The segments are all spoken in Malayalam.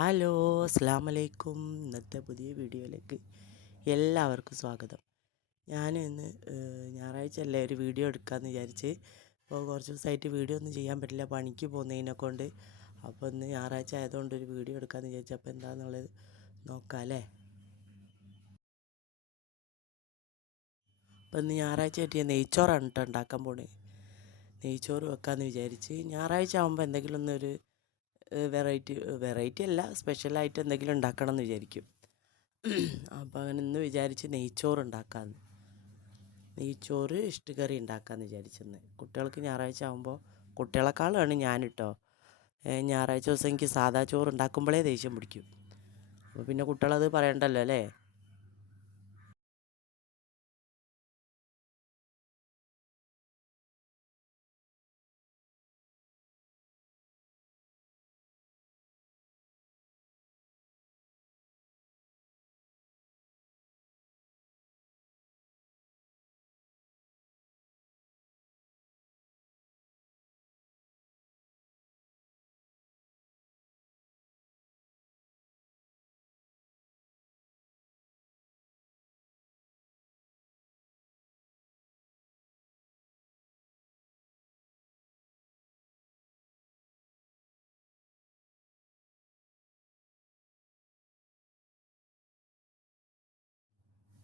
ഹലോ, അസ്സലാമലൈക്കും. ഇന്നത്തെ പുതിയ വീഡിയോയിലേക്ക് എല്ലാവർക്കും സ്വാഗതം. ഞാൻ ഇന്ന് ഞായറാഴ്ച അല്ലേ ഒരു വീഡിയോ എടുക്കാമെന്ന് വിചാരിച്ച്. അപ്പോൾ കുറച്ച് ദിവസമായിട്ട് വീഡിയോ ഒന്നും ചെയ്യാൻ പറ്റില്ല, പണിക്ക് പോകുന്നതിനെ കൊണ്ട്. അപ്പോൾ ഇന്ന് ഞായറാഴ്ച ആയതുകൊണ്ട് ഒരു വീഡിയോ എടുക്കാമെന്ന് വിചാരിച്ചു. അപ്പോൾ എന്താണെന്നുള്ളത് നോക്കാം അല്ലേ. അപ്പോൾ ഇന്ന് ഞായറാഴ്ച ആയിട്ട് ഞാൻ നെയ്ച്ചോറാണ് കേട്ടോ ഉണ്ടാക്കാൻ പോണത്. നെയ്ച്ചോറ് വെക്കാമെന്ന് വിചാരിച്ച്. ഞായറാഴ്ച ആകുമ്പോൾ എന്തെങ്കിലും ഒന്നൊരു വെറൈറ്റി അല്ല, സ്പെഷ്യലായിട്ട് എന്തെങ്കിലും ഉണ്ടാക്കണം എന്ന് വിചാരിക്കും. അപ്പോൾ അങ്ങനെ ഇന്ന് വിചാരിച്ച് നെയ്ച്ചോറ് ഉണ്ടാക്കാമെന്ന്. നെയ്ച്ചോറ് ഇഷ്ടിക്കറി ഉണ്ടാക്കാമെന്ന് വിചാരിച്ചെന്ന്. കുട്ടികൾക്ക് ഞായറാഴ്ച ആകുമ്പോൾ കുട്ടികളെക്കാളുമാണ് ഞാൻ കേട്ടോ. ഞായറാഴ്ച ദിവസം എനിക്ക് സാദാ ചോറ് ഉണ്ടാക്കുമ്പോഴേ ദേഷ്യം പിടിക്കും. അപ്പോൾ പിന്നെ കുട്ടികളത് പറയണ്ടല്ലോ അല്ലേ.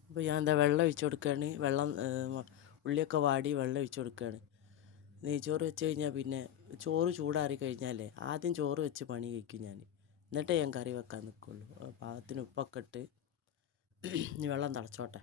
അപ്പോൾ ഞാൻ എന്താ വെള്ളം ഒഴിച്ച് കൊടുക്കുകയാണ്. ഉള്ളിയൊക്കെ വാടി വെള്ളം ഒഴിച്ച് കൊടുക്കുകയാണ്. നെയ്ച്ചോറ് വെച്ച് കഴിഞ്ഞാൽ പിന്നെ ചോറ് ചൂടാറി കഴിഞ്ഞാലേ ആദ്യം ചോറ് വെച്ച് പണി കഴിക്കും ഞാൻ. എന്നിട്ടേ ഞാൻ കറി വെക്കാൻ നിൽക്കുള്ളൂ. പാകത്തിന് ഉപ്പൊക്കെ ഇട്ട് ഇനി വെള്ളം തിളച്ചോട്ടെ.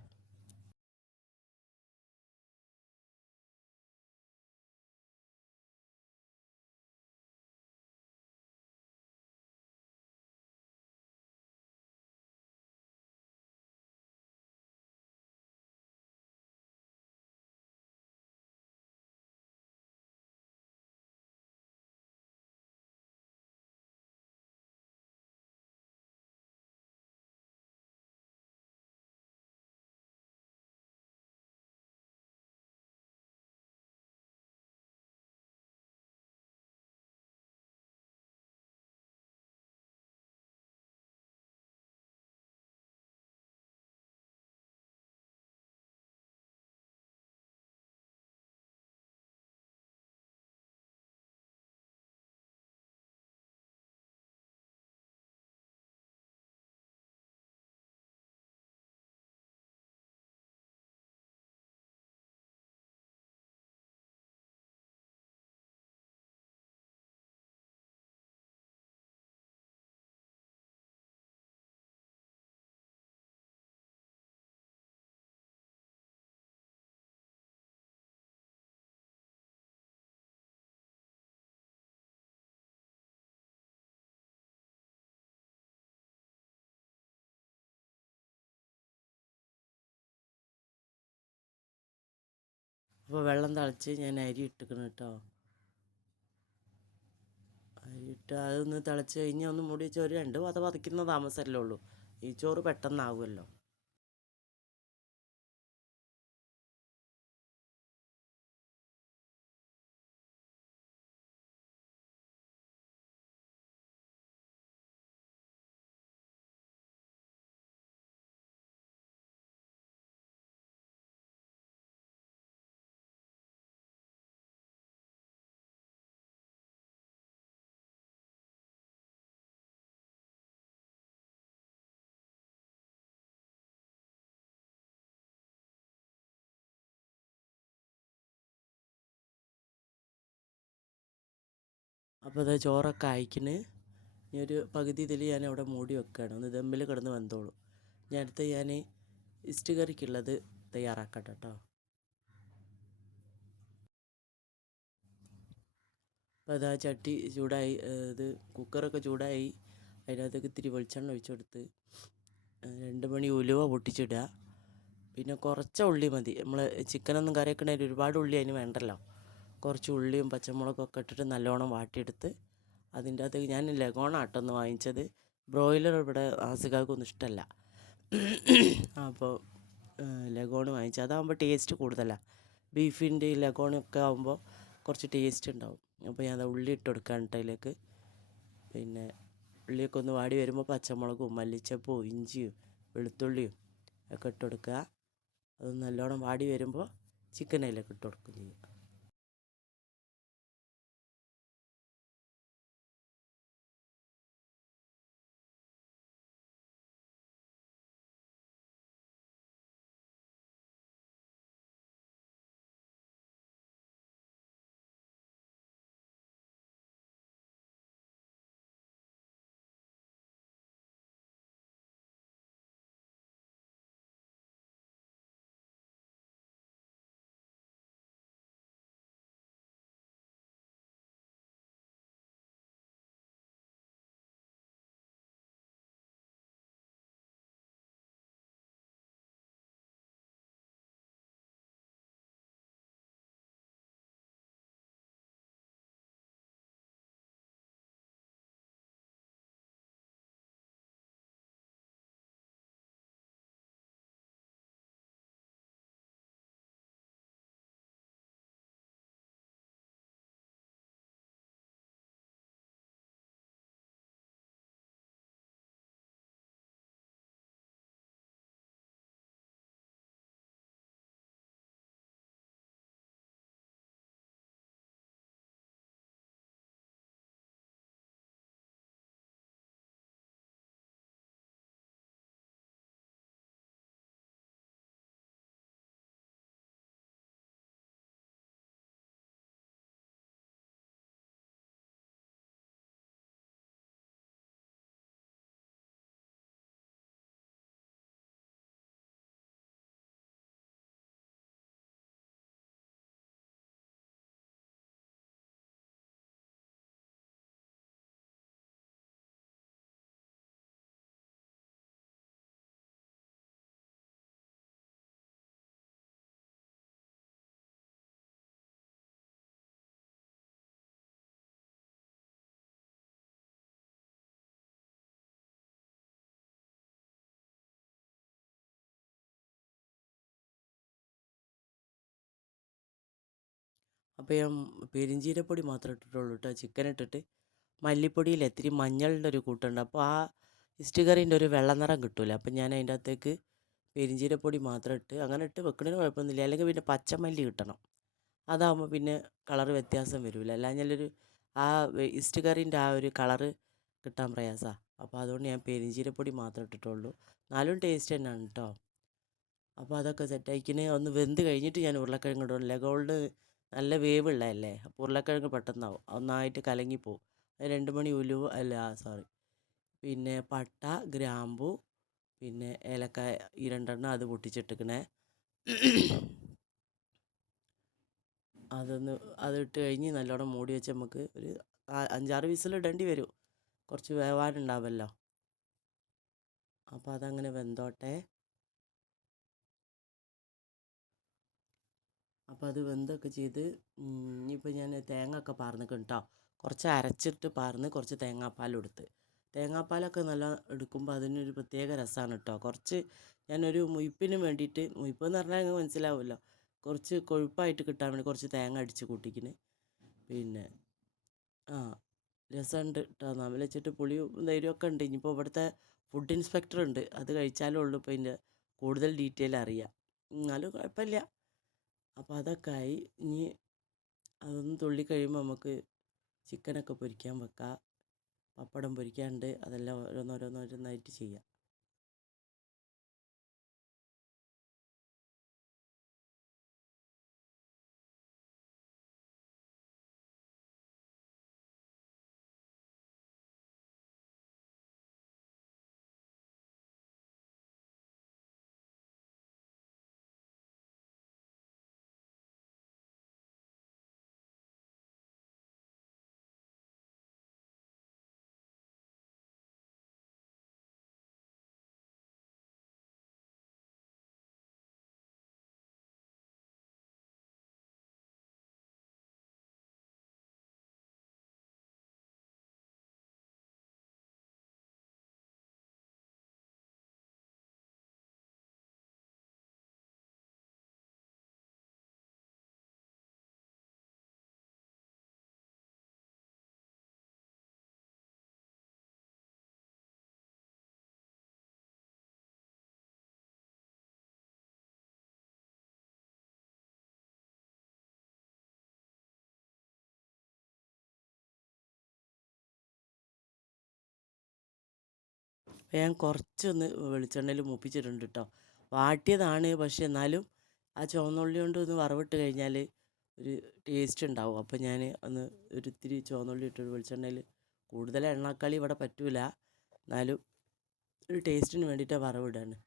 അപ്പോൾ വെള്ളം തിളച്ച് ഞാൻ അരി ഇട്ടിക്കണം കേട്ടോ. അരിയിട്ട് അതൊന്ന് തിളച്ച് കഴിഞ്ഞ് ഒന്ന് മൂടി വെച്ചാൽ ഒരു 2 പതയ്ക്കുന്ന താമസമല്ലേ ഉള്ളൂ. ഈ ചോറ് പെട്ടെന്നാവുമല്ലോ. അപ്പോൾ അത് ചോറൊക്കെ അയക്കിന്. ഇനി ഒരു പകുതി ഇതിൽ ഞാൻ അവിടെ മൂടി വെക്കുകയാണ്. ഒന്ന് ദമ്മിൽ കിടന്ന് വെന്തോളും. ഇനി അടുത്ത് ഞാൻ ഇസ്റ്റ് കറിക്കുള്ളത് തയ്യാറാക്കട്ടെ കേട്ടോ. അപ്പോൾ അതാ ചട്ടി ചൂടായി, ഇത് കുക്കറൊക്കെ ചൂടായി. അതിനകത്തേക്ക് ഇത്തിരി വെളിച്ചെണ്ണ ഒഴിച്ചു കൊടുത്ത് 2 മണി ഉലുവ പൊട്ടിച്ചിടുക. പിന്നെ കുറച്ച് ഉള്ളി മതി. നമ്മൾ ചിക്കനൊന്നും കറി വെക്കണേൽ ഒരുപാട് ഉള്ളി അതിന് വേണ്ടല്ലോ. കുറച്ച് ഉള്ളിയും പച്ചമുളകൊക്കെ ഇട്ടിട്ട് നല്ലോണം വാട്ടിയെടുത്ത് അതിൻ്റെ അകത്തേക്ക് ഞാൻ ലഗോണാട്ടൊന്ന് വാങ്ങിച്ചത്. ബ്രോയിലർ ഇവിടെ ആസികാക്കൊന്നും ഇഷ്ടമല്ല. അപ്പോൾ ലഗോൺ വാങ്ങിച്ചത്. അതാകുമ്പോൾ ടേസ്റ്റ് കൂടുതലാണ്. ബീഫിൻ്റെ ലഗോണൊക്കെ ആകുമ്പോൾ കുറച്ച് ടേസ്റ്റ് ഉണ്ടാവും. അപ്പോൾ ഞാൻ ഉള്ളി ഇട്ട് കൊടുക്കാൻ അതിലേക്ക്. പിന്നെ ഉള്ളിയൊക്കെ ഒന്ന് വാടി വരുമ്പോൾ പച്ചമുളകും മല്ലിച്ചപ്പും ഇഞ്ചിയും വെളുത്തുള്ളിയും ഒക്കെ ഇട്ട് കൊടുക്കുക. അത് നല്ലോണം വാടി വരുമ്പോൾ ചിക്കൻ അതിലേക്ക് ഇട്ട് കൊടുക്കുകയും ചെയ്യും. അപ്പോൾ ഞാൻ പെരിഞ്ചീരപ്പൊടി മാത്രമേ ഇട്ടിട്ടുള്ളൂ കേട്ടോ. ചിക്കൻ ഇട്ടിട്ട് മല്ലിപ്പൊടിയിൽ ഇത്തിരി മഞ്ഞളിൻ്റെ ഒരു കൂട്ടുണ്ട്. അപ്പോൾ ആ ഇസ്റ്റ് കറീൻ്റെ ഒരു വെള്ള നിറം കിട്ടൂല. അപ്പം ഞാൻ അതിൻ്റെ അകത്തേക്ക് പെരിഞ്ചീരപ്പൊടി മാത്രം ഇട്ട് അങ്ങനെ ഇട്ട് വെക്കണതിന് കുഴപ്പമൊന്നുമില്ല. അല്ലെങ്കിൽ പിന്നെ പച്ചമല്ലി കിട്ടണം. അതാകുമ്പോൾ പിന്നെ കളർ വ്യത്യാസം വരില്ല. അല്ലാഞ്ഞാലൊരു ആ ഇസ്റ്റ് കറീൻ്റെ ആ ഒരു കളറ് കിട്ടാൻ പ്രയാസമാണ്. അപ്പോൾ അതുകൊണ്ട് ഞാൻ പെരിഞ്ചീരപ്പൊടി മാത്രമേ ഇട്ടിട്ടുള്ളൂ. എന്നാലും ടേസ്റ്റ് തന്നെയാണ് കേട്ടോ. അപ്പോൾ അതൊക്കെ സെറ്റായിക്കിന് ഒന്ന് വെന്ത് കഴിഞ്ഞിട്ട് ഞാൻ ഉരുളക്കിഴങ്ങ് ഇടും. ഗോൾഡ് നല്ല വേവുള്ളതല്ലേ. അപ്പോൾ ഉരുളക്കിഴങ്ങ് പെട്ടെന്നാവും, ഒന്നായിട്ട് കലങ്ങിപ്പോവും. 2 മണി ഉലുവ അല്ല സോറി, പിന്നെ പട്ട ഗ്രാമ്പു പിന്നെ ഏലക്കായ ഈ 2 അത് പൊട്ടിച്ചിട്ടിക്കണേ. അതൊന്ന് അതിട്ട് കഴിഞ്ഞ് നല്ലോണം മൂടി വെച്ച് നമുക്ക് ഒരു 5-6 വിസിൽ ഇടേണ്ടി വരും. കുറച്ച് വേവാനുണ്ടാവുമല്ലോ. അപ്പോൾ അതങ്ങനെ വെന്തോട്ടെ. അപ്പോൾ അത് വെന്തൊക്കെ ചെയ്ത് ഇനിയിപ്പോൾ ഞാൻ തേങ്ങ ഒക്കെ പാർന്നിക്കണം കേട്ടോ. കുറച്ച് അരച്ചിട്ട് പാർന്ന് കുറച്ച് തേങ്ങാപ്പാലും എടുത്ത്. തേങ്ങാപ്പാലൊക്കെ നല്ല എടുക്കുമ്പോൾ അതിനൊരു പ്രത്യേക രസമാണ് കേട്ടോ. കുറച്ച് ഞാനൊരു മുയിപ്പിന് വേണ്ടിയിട്ട്, മുയിപ്പെന്ന് പറഞ്ഞാൽ നിങ്ങൾക്ക് മനസ്സിലാവുമല്ലോ, കുറച്ച് കൊഴുപ്പായിട്ട് കിട്ടാൻ വേണ്ടി കുറച്ച് തേങ്ങ അടിച്ച് കൂട്ടിക്കിന്. പിന്നെ ആ രസമുണ്ട് കേട്ടോ. നമ്മൾ വെച്ചിട്ട് പുളിയും ധൈര്യമൊക്കെ ഉണ്ട്. ഇനിയിപ്പോൾ ഇവിടുത്തെ ഫുഡ് ഇൻസ്പെക്ടർ ഉണ്ട്, അത് കഴിച്ചാലേ ഉള്ളൂ ഇപ്പോൾ ഇതിൻ്റെ കൂടുതൽ ഡീറ്റെയിൽ അറിയാം. എന്നാലും കുഴപ്പമില്ല. അപ്പോൾ അതൊക്കെ ആയി. ഇനി അതൊന്ന് തുള്ളി കഴിയുമ്പോൾ നമുക്ക് ചിക്കനൊക്കെ പൊരിക്കാൻ വെക്കാം. പപ്പടം പൊരിക്കാനുണ്ട്, അതെല്ലാം ഓരോന്നോരോന്നായിട്ട് ചെയ്യാം. അപ്പോൾ ഞാൻ കുറച്ചൊന്ന് വെളിച്ചെണ്ണയിൽ മൂപ്പിച്ചിട്ടുണ്ട് കേട്ടോ. വാട്ടിയതാണ്, പക്ഷേ എന്നാലും ആ ചുവന്നുള്ളി കൊണ്ട് ഒന്ന് വറവിട്ട് കഴിഞ്ഞാൽ ഒരു ടേസ്റ്റ് ഉണ്ടാവും. അപ്പോൾ ഞാൻ ഒന്ന് ഒരു ഇത്തിരി ചുവന്നുള്ളി ഇട്ട് വെളിച്ചെണ്ണയിൽ, കൂടുതൽ എണ്ണക്കളി ഇവിടെ പറ്റൂല, എന്നാലും ഒരു ടേസ്റ്റിന് വേണ്ടിയിട്ട് വറവിടാണ്.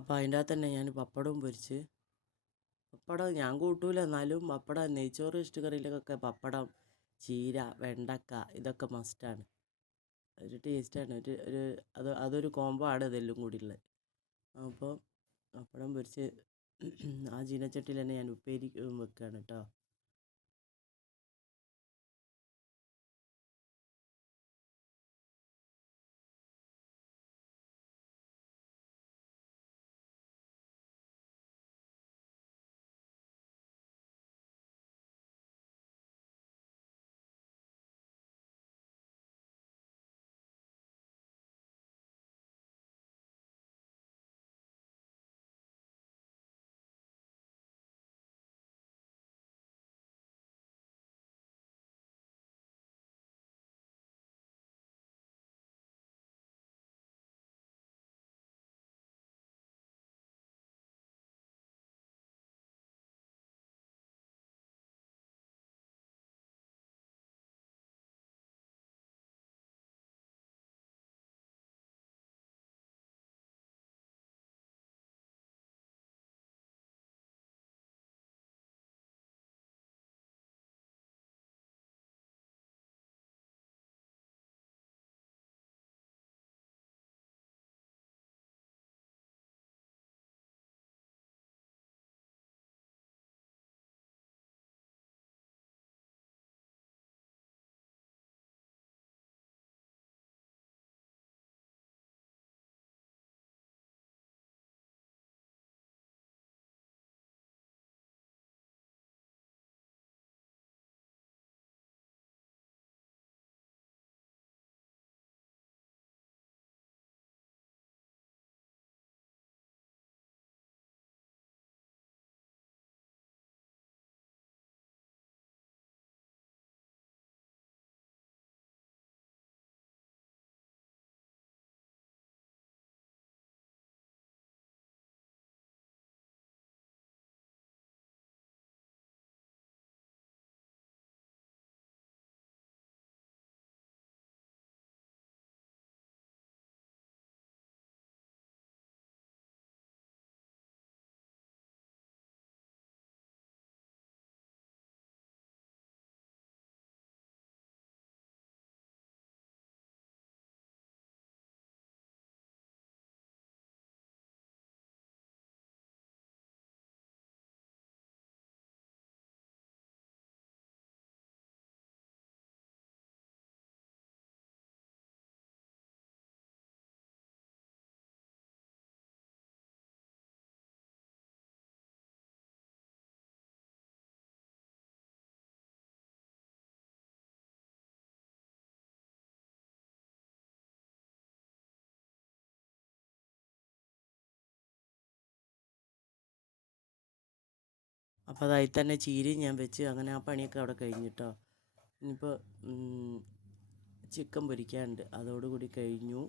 അപ്പോൾ അതിൻ്റെ അകത്ത് തന്നെ ഞാൻ പപ്പടവും പൊരിച്ച്, പപ്പടം ഞാൻ കൂട്ടൂല, എന്നാലും പപ്പടം നെയ്ച്ചോറ് ഇഷ്ട കറിയിലൊക്കെ പപ്പടം, ചീര, വെണ്ടക്ക ഇതൊക്കെ മസ്റ്റാണ്. ഒരു ടേസ്റ്റാണ്, അതൊരു കോംബോ ആണ് ഇതെല്ലാം കൂടി ഉള്ളത്. അപ്പോൾ പപ്പടം പൊരിച്ച് ആ ചീനച്ചട്ടിയിൽ തന്നെ ഞാൻ ഉപ്പേരി വെക്കുകയാണ് കേട്ടോ. അപ്പോൾ അതായി തന്നെ ചീരയും ഞാൻ വെച്ച് അങ്ങനെ ആ പണിയൊക്കെ അവിടെ കഴിഞ്ഞിട്ടോ. ഇനിയിപ്പോൾ ചിക്കൻ പൊരിക്കാനുണ്ട്, അതോടുകൂടി കഴിഞ്ഞു.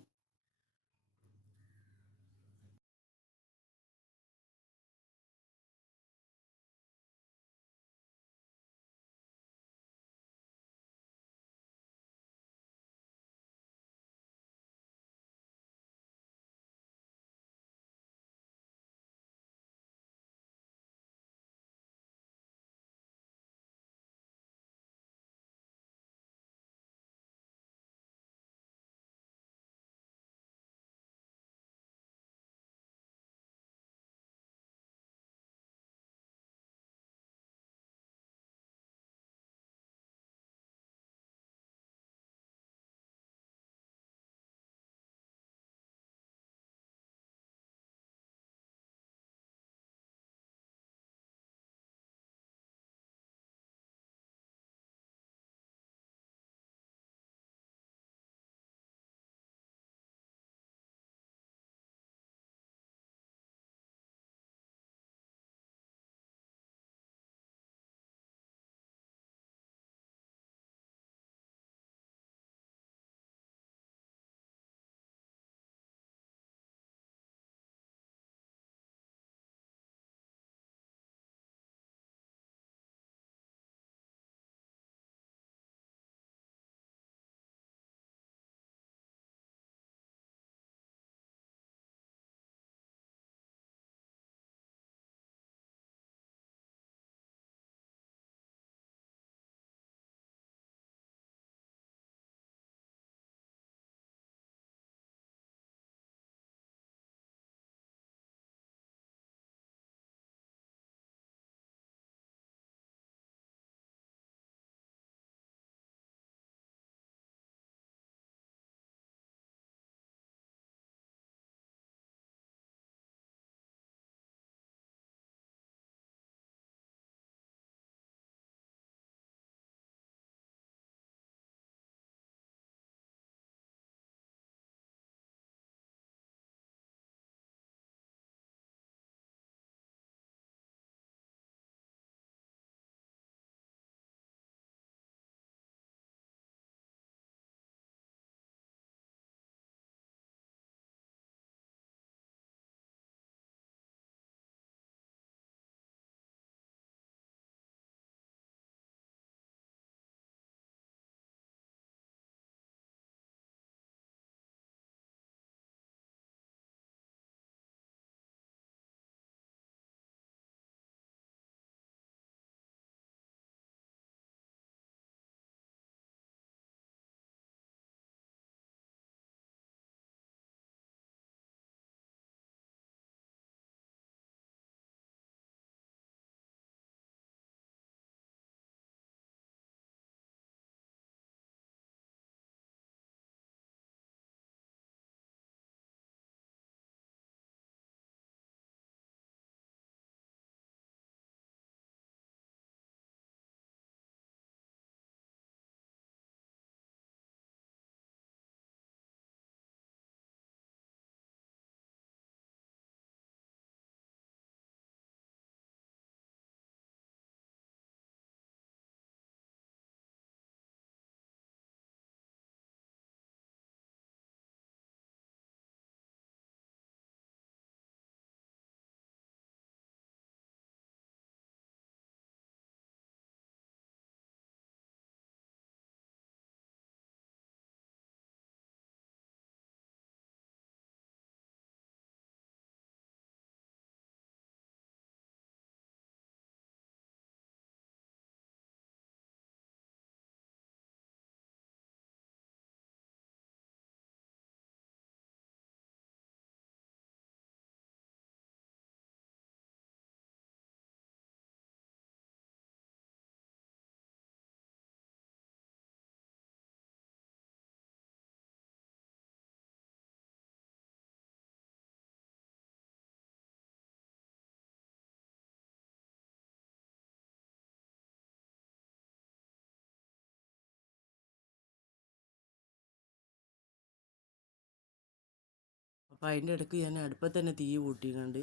അപ്പോൾ അതിൻ്റെ ഇടയ്ക്ക് ഞാൻ അടുപ്പത്ത് തന്നെ തീ കൂട്ടിക്കണ്ട്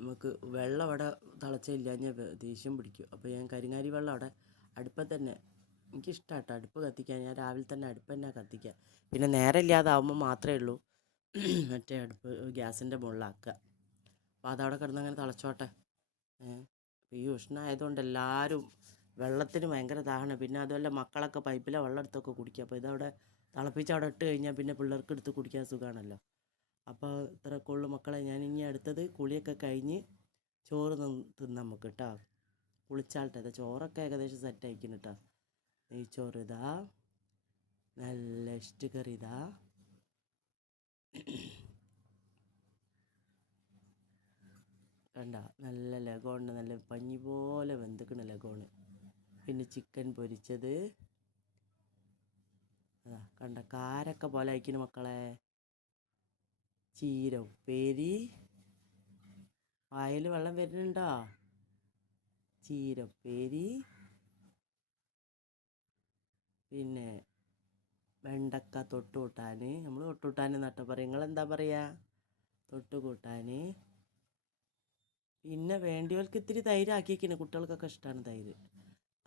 നമുക്ക് വെള്ളം അവിടെ തിളച്ചില്ല ഞാൻ ദേഷ്യം പിടിക്കും. അപ്പോൾ ഞാൻ കരിങ്ങാലി വെള്ളം അവിടെ അടുപ്പത്ത് തന്നെ, എനിക്കിഷ്ടമാണ് കേട്ടോ അടുപ്പ് കത്തിക്കാൻ. ഞാൻ രാവിലെ തന്നെ അടുപ്പ് തന്നെ കത്തിക്കുക. പിന്നെ നേരം ഇല്ലാതാവുമ്പോൾ മാത്രമേ ഉള്ളൂ മറ്റേ അടുപ്പ് ഗ്യാസിൻ്റെ മുകളിലാക്കുക. അപ്പോൾ അതവിടെ കിടന്ന് അങ്ങനെ തിളച്ചോട്ടെ. ഈ ഉഷ്ണമായതുകൊണ്ട് എല്ലാവരും വെള്ളത്തിന് ഭയങ്കര ദാഹമാണ്. പിന്നെ അതുമല്ല മക്കളൊക്കെ പൈപ്പിലെ വെള്ളം എടുത്തൊക്കെ കുടിക്കുക. അപ്പോൾ ഇതവിടെ തിളപ്പിച്ച് അവിടെ ഇട്ട് കഴിഞ്ഞാൽ പിന്നെ പിള്ളേർക്ക് എടുത്ത് കുടിക്കാൻ സുഖമാണല്ലോ. അപ്പോൾ ഇത്രയൊക്കെ ഉള്ളു മക്കളെ. ഞാൻ ഇനി അടുത്തത് കുളിയൊക്കെ കഴിഞ്ഞ് ചോറ് തിന്നാം നമുക്ക് കേട്ടോ. കുളിച്ചാൾട്ടെ ചോറൊക്കെ ഏകദേശം സെറ്റ് ആയിക്കുന്നു കേട്ടോ. നെയ്ച്ചോറ് ഇതാ, നല്ല ഇഷ്ട് കറി ഇതാ, കണ്ട നല്ല ലഗോണ്, നല്ല പഞ്ഞി പോലെ വെന്തിക്കണ ലഗോണ്. പിന്നെ ചിക്കൻ പൊരിച്ചത് അതാ കണ്ട കാരക്ക പോലെ അയക്കുന്നു മക്കളെ. ചീര ഉപ്പേരി, വായിൽ വെള്ളം വരുന്നുണ്ടോ? ചീര ഉപ്പേരി, പിന്നെ വെണ്ടക്ക തൊട്ട് കൂട്ടാൻ. നമ്മൾ തൊട്ട് കൂട്ടാൻ നട്ട പറയും, നിങ്ങളെന്താ പറയുക? തൊട്ട് കൂട്ടാൻ. പിന്നെ വേണ്ടിയവർക്ക് ഇത്തിരി തൈര് ആക്കിയിരിക്കുന്നു, കുട്ടികൾക്കൊക്കെ ഇഷ്ടമാണ് തൈര്.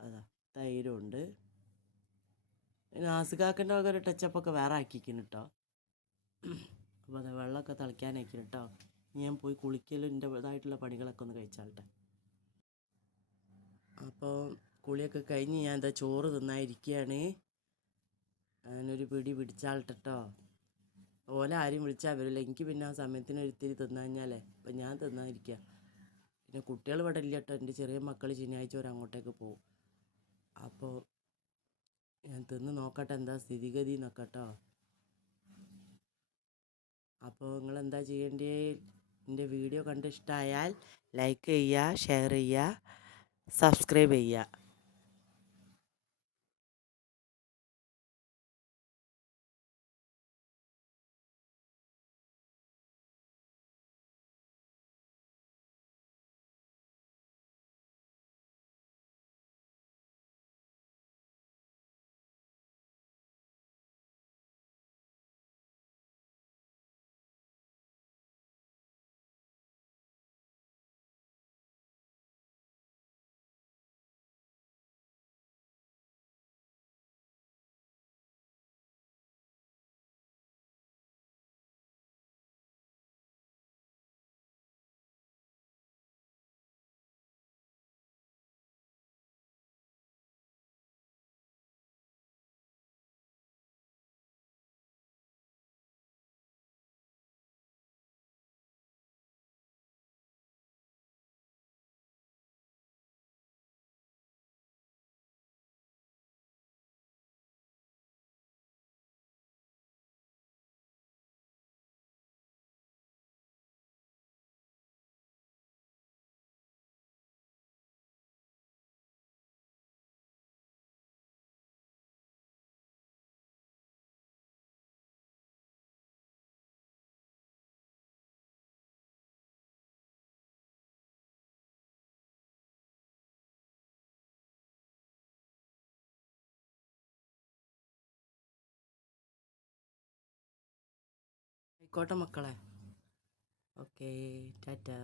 അതാ തൈരുണ്ട്. പിന്നെ ആസുകാക്കൻ്റെ വക ഒരു ടച്ചപ്പൊക്കെ വേറെ ആക്കിയിരിക്കുന്നു കേട്ടോ. അപ്പോൾ അതാ വെള്ളമൊക്കെ തിളയ്ക്കാനായിരിക്കുന്നു കേട്ടോ. ഞാൻ പോയി കുളിക്കലും എൻ്റെതായിട്ടുള്ള പണികളൊക്കെ ഒന്ന് കഴിച്ചാട്ടെ. അപ്പോൾ കുളിയൊക്കെ കഴിഞ്ഞ് ഞാൻ എന്താ ചോറ് തിന്നായിരിക്കുകയാണ്. ഞാനൊരു പിടി പിടിച്ചാൾട്ടോ. ഓല ആരും വിളിച്ചാൽ വരില്ല. എനിക്ക് പിന്നെ ആ സമയത്തിന് ഒരിത്തിരി തിന്നു കഴിഞ്ഞാലേ അപ്പം ഞാൻ തിന്നാതിരിക്കുക. പിന്നെ കുട്ടികൾ ഇവിടെ ഇല്ല കേട്ടോ. എൻ്റെ ചെറിയ മക്കൾ ശനിയാഴ്ച വരെ അങ്ങോട്ടേക്ക് പോകും. അപ്പോൾ ഞാൻ തിന്ന് നോക്കട്ടെ എന്താ സ്ഥിതിഗതി നോക്കട്ടോ. അപ്പോൾ നിങ്ങളെന്താ ചെയ്യേണ്ടത്? എൻ്റെ വീഡിയോ കണ്ട് ഇഷ്ടമായാൽ ലൈക്ക് ചെയ്യുക, ഷെയർ ചെയ്യുക, സബ്സ്ക്രൈബ് ചെയ്യുക. ആയിക്കോട്ടെ മക്കളെ. ഓക്കേ, ടാറ്റാ.